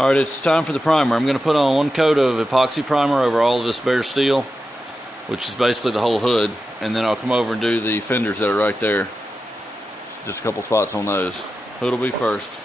Alright, it's time for the primer. I'm going to put on one coat of epoxy primer over all of this bare steel, which is basically the whole hood, and then I'll come over and do the fenders that are right there. Just a couple spots on those. Hood will be first.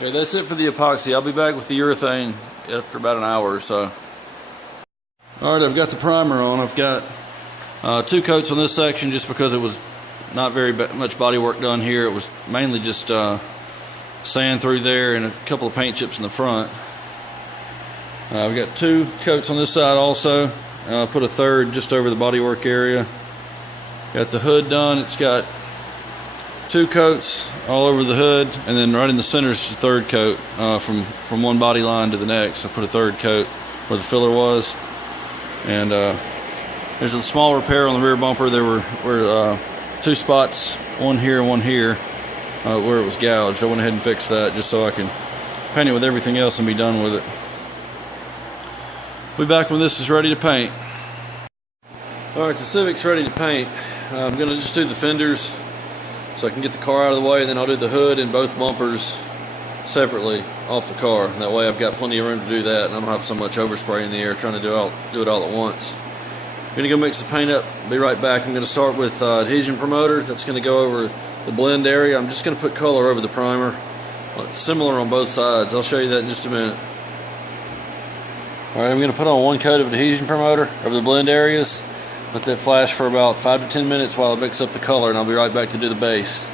Okay, that's it for the epoxy. I'll be back with the urethane after about an hour or so. Alright, I've got the primer on. I've got 2 coats on this section just because it was not very much body work done here. It was mainly just sand through there and a couple of paint chips in the front. We've got 2 coats on this side also. Put a third just over the bodywork area. Got the hood done. It's got 2 coats all over the hood, and then right in the center is the third coat from one body line to the next. I put a third coat where the filler was, and there's a small repair on the rear bumper. There were 2 spots, one here and one here, where it was gouged. I went ahead and fixed that just so I can paint it with everything else and be done with it. We'll be back when this is ready to paint. Alright, the Civic's ready to paint. I'm going to just do the fenders so I can get the car out of the way, and then I'll do the hood and both bumpers separately off the car. And that way I've got plenty of room to do that, and I don't have so much overspray in the air trying to do it all at once. I'm going to go mix the paint up. Be right back. I'm going to start with Adhesion Promoter. That's going to go over the blend area. I'm just going to put color over the primer. It's similar on both sides. I'll show you that in just a minute. Alright, I'm going to put on 1 coat of Adhesion Promoter over the blend areas. Let that flash for about 5 to 10 minutes while I mix up the color, and I'll be right back to do the base.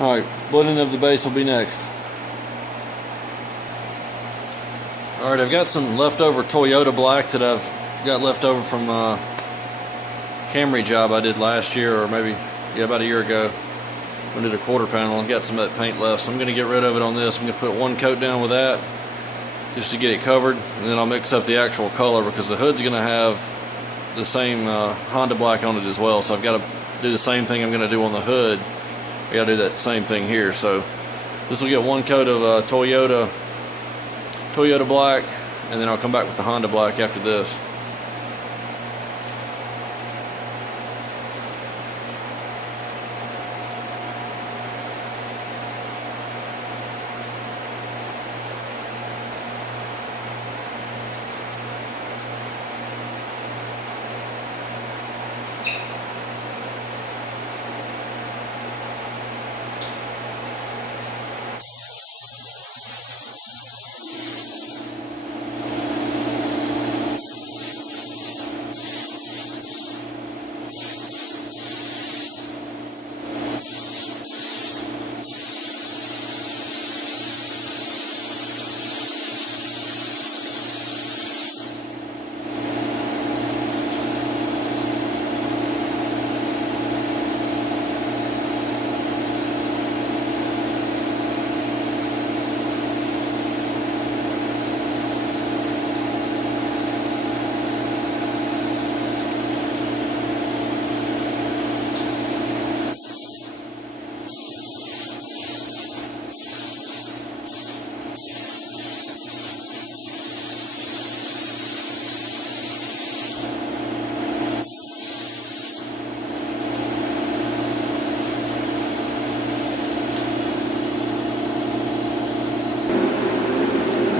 Alright, blending of the base will be next. Alright, I've got some leftover Toyota black that I've got left over from a Camry job I did last year, or maybe, yeah, about a year ago. I did a quarter panel and got some of that paint left, so I'm going to get rid of it on this. I'm going to put one coat down with that just to get it covered, and then I'll mix up the actual color because the hood's going to have the same Honda black on it as well, so I've got to do the same thing I'm going to do on the hood. I got to do that same thing here. So this will get one coat of Toyota black, and then I'll come back with the Honda black after this.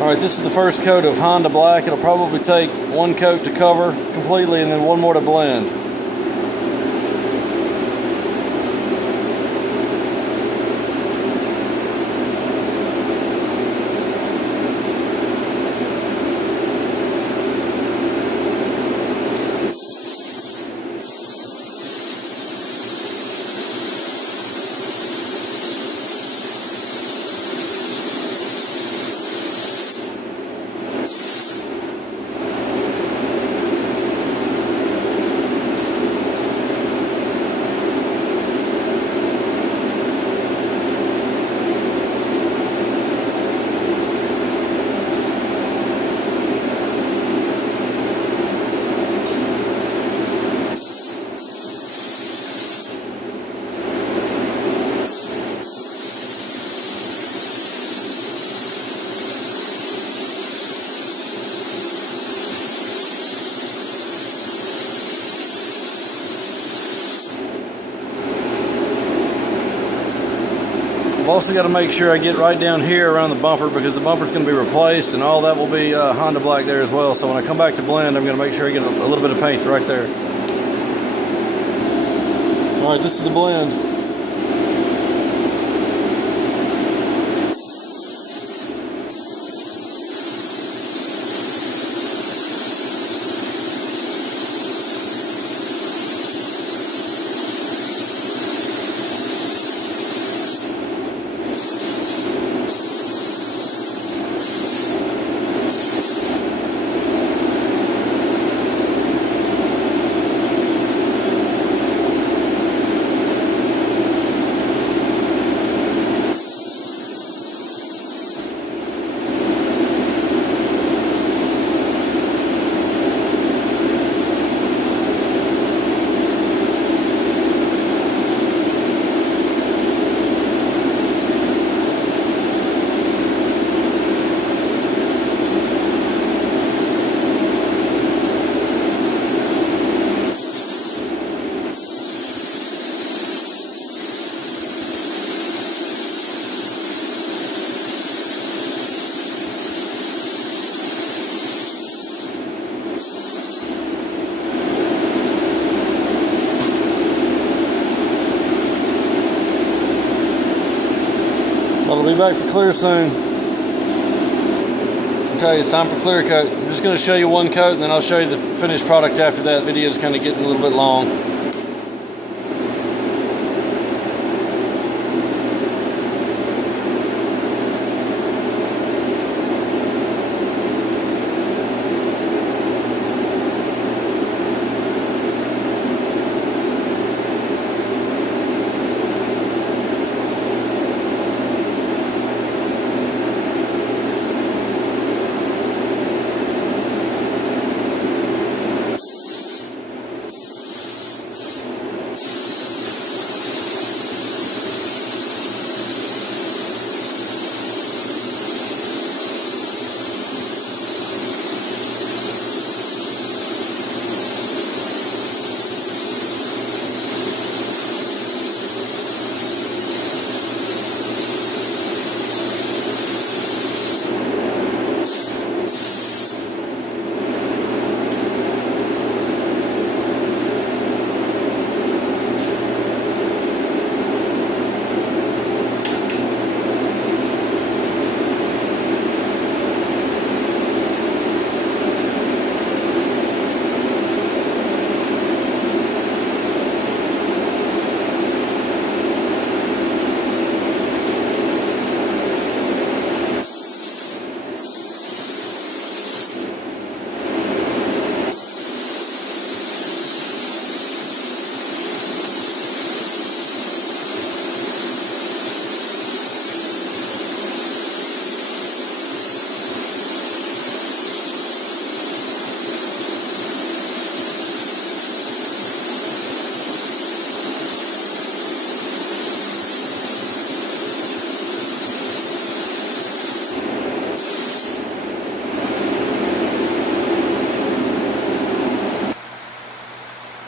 Alright, this is the first coat of Honda black. It'll probably take one coat to cover completely and then one more to blend. I've also got to make sure I get right down here around the bumper because the bumper's going to be replaced and all that will be Honda black there as well. So when I come back to blend, I'm going to make sure I get a little bit of paint right there. Alright, this is the blend. I'll be back for clear soon. Okay, it's time for clear coat. I'm just going to show you one coat and then I'll show you the finished product after that. The video is kind of getting a little bit long.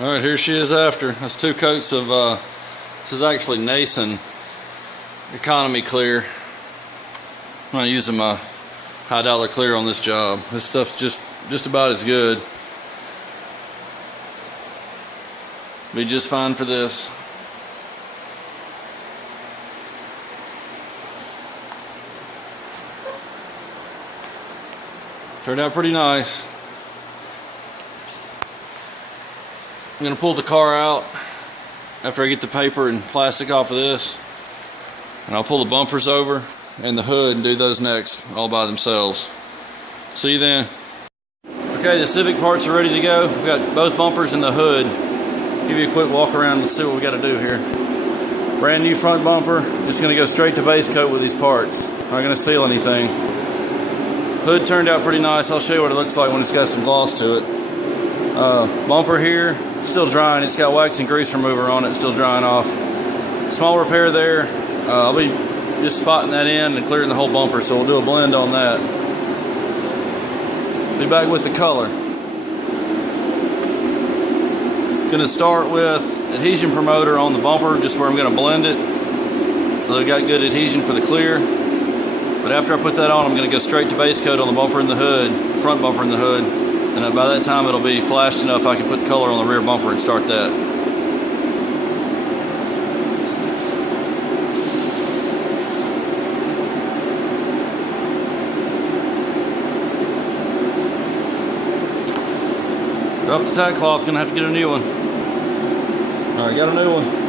All right, here she is after. That's 2 coats of, this is actually Nason Economy Clear. I'm not using my high dollar clear on this job. This stuff's just about as good. Be just fine for this. Turned out pretty nice. I'm gonna pull the car out after I get the paper and plastic off of this, and I'll pull the bumpers over and the hood and do those next all by themselves. See you then. Okay, the Civic parts are ready to go. We've got both bumpers and the hood. Give you a quick walk around and see what we got to do here. Brand new front bumper. Just going to go straight to base coat with these parts. Not going to seal anything. Hood turned out pretty nice. I'll show you what it looks like when it's got some gloss to it. Bumper here, still drying. It's got wax and grease remover on it, still drying off. Small repair there. I'll be just spotting that in and clearing the whole bumper, so we'll do a blend on that. Be back with the color. Gonna start with Adhesion Promoter on the bumper, just where I'm gonna blend it, so they've got good adhesion for the clear. But after I put that on, I'm gonna go straight to base coat on the bumper and the hood, front bumper and the hood, and by that time it'll be flashed enough I can put color on the rear bumper and start that. Drop the tack cloth, gonna have to get a new one. All right, got a new one.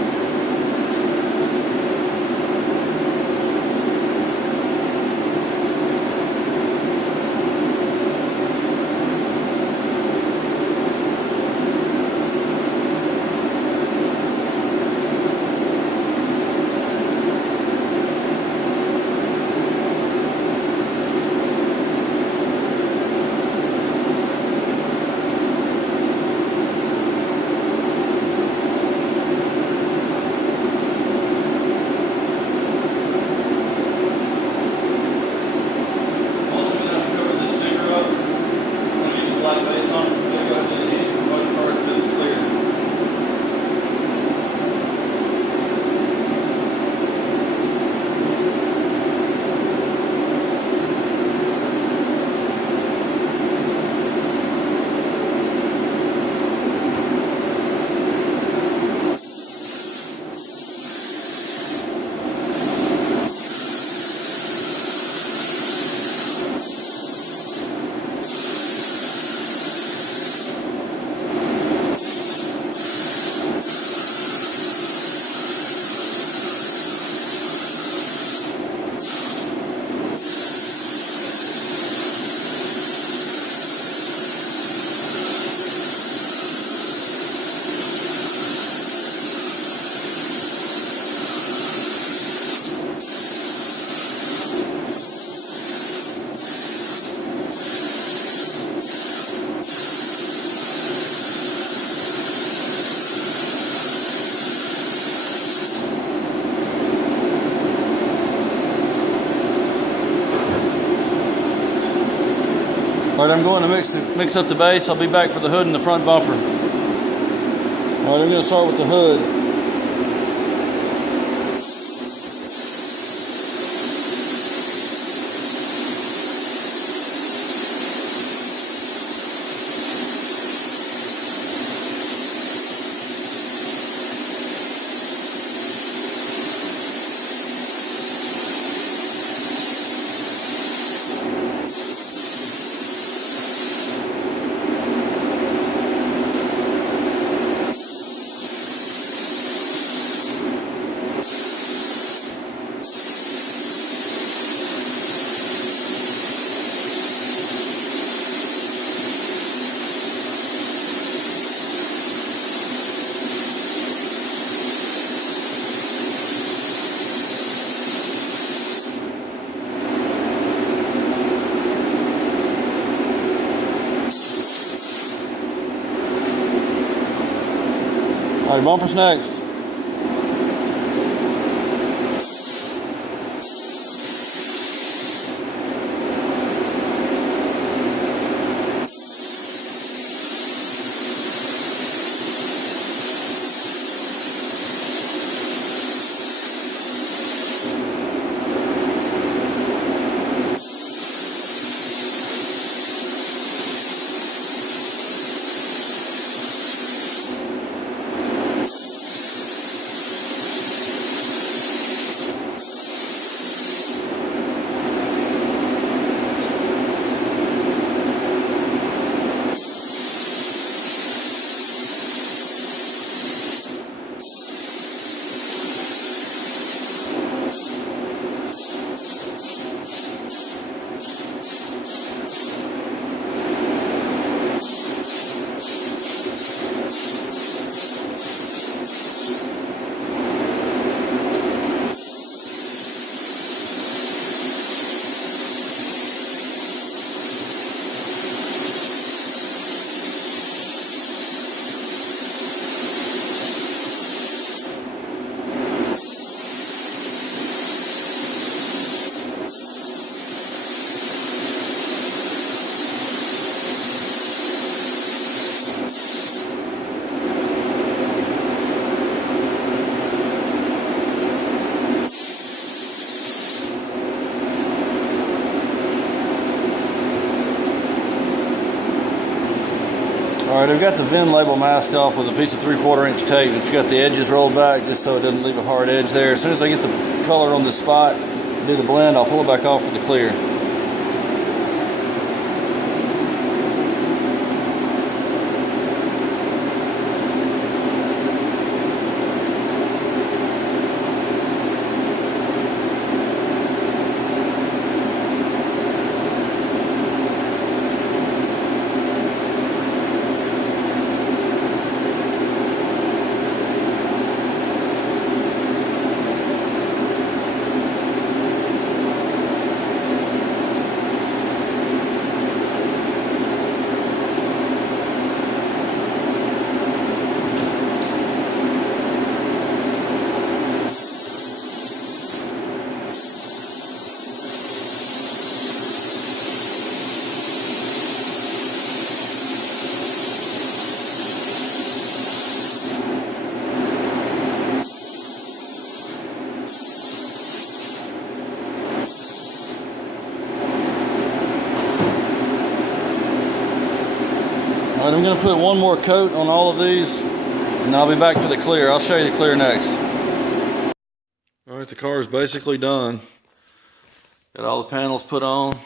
All right, I'm going to mix up the base. I'll be back for the hood and the front bumper. All right, I'm going to start with the hood. All right, bumpers next. Alright, I've got the VIN label masked off with a piece of 3/4 inch tape. It's got the edges rolled back just so it doesn't leave a hard edge there. As soon as I get the color on this spot, do the blend, I'll pull it back off with the clear. Alright, I'm going to put one more coat on all of these, and I'll be back for the clear. I'll show you the clear next. Alright, the car is basically done. Got all the panels put on.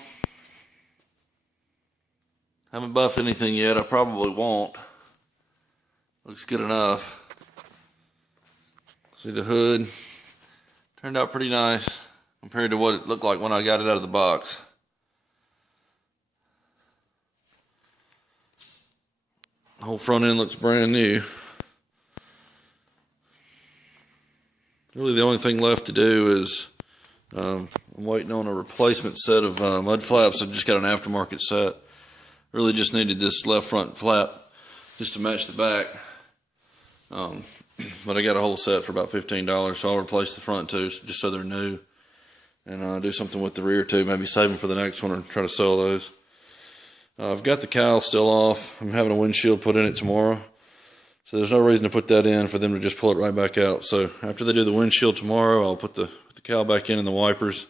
Haven't buffed anything yet. I probably won't. Looks good enough. See the hood. Turned out pretty nice compared to what it looked like when I got it out of the box. The whole front end looks brand new. Really the only thing left to do is I'm waiting on a replacement set of mud flaps. I've just got an aftermarket set. Really just needed this left front flap just to match the back. But I got a whole set for about $15, so I'll replace the front two just so they're new. And do something with the rear too, maybe save them for the next one or try to sell those. I've got the cowl still off. I'm having a windshield put in it tomorrow. So there's no reason to put that in for them to just pull it right back out. So after they do the windshield tomorrow, I'll put the cowl back in and the wipers.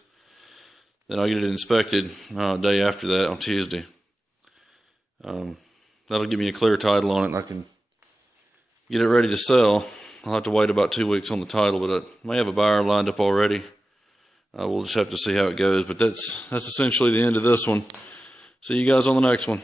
Then I'll get it inspected day after that on Tuesday. That'll give me a clear title on it and I can get it ready to sell. I'll have to wait about 2 weeks on the title, but I may have a buyer lined up already. We'll just have to see how it goes. But that's essentially the end of this one. See you guys on the next one.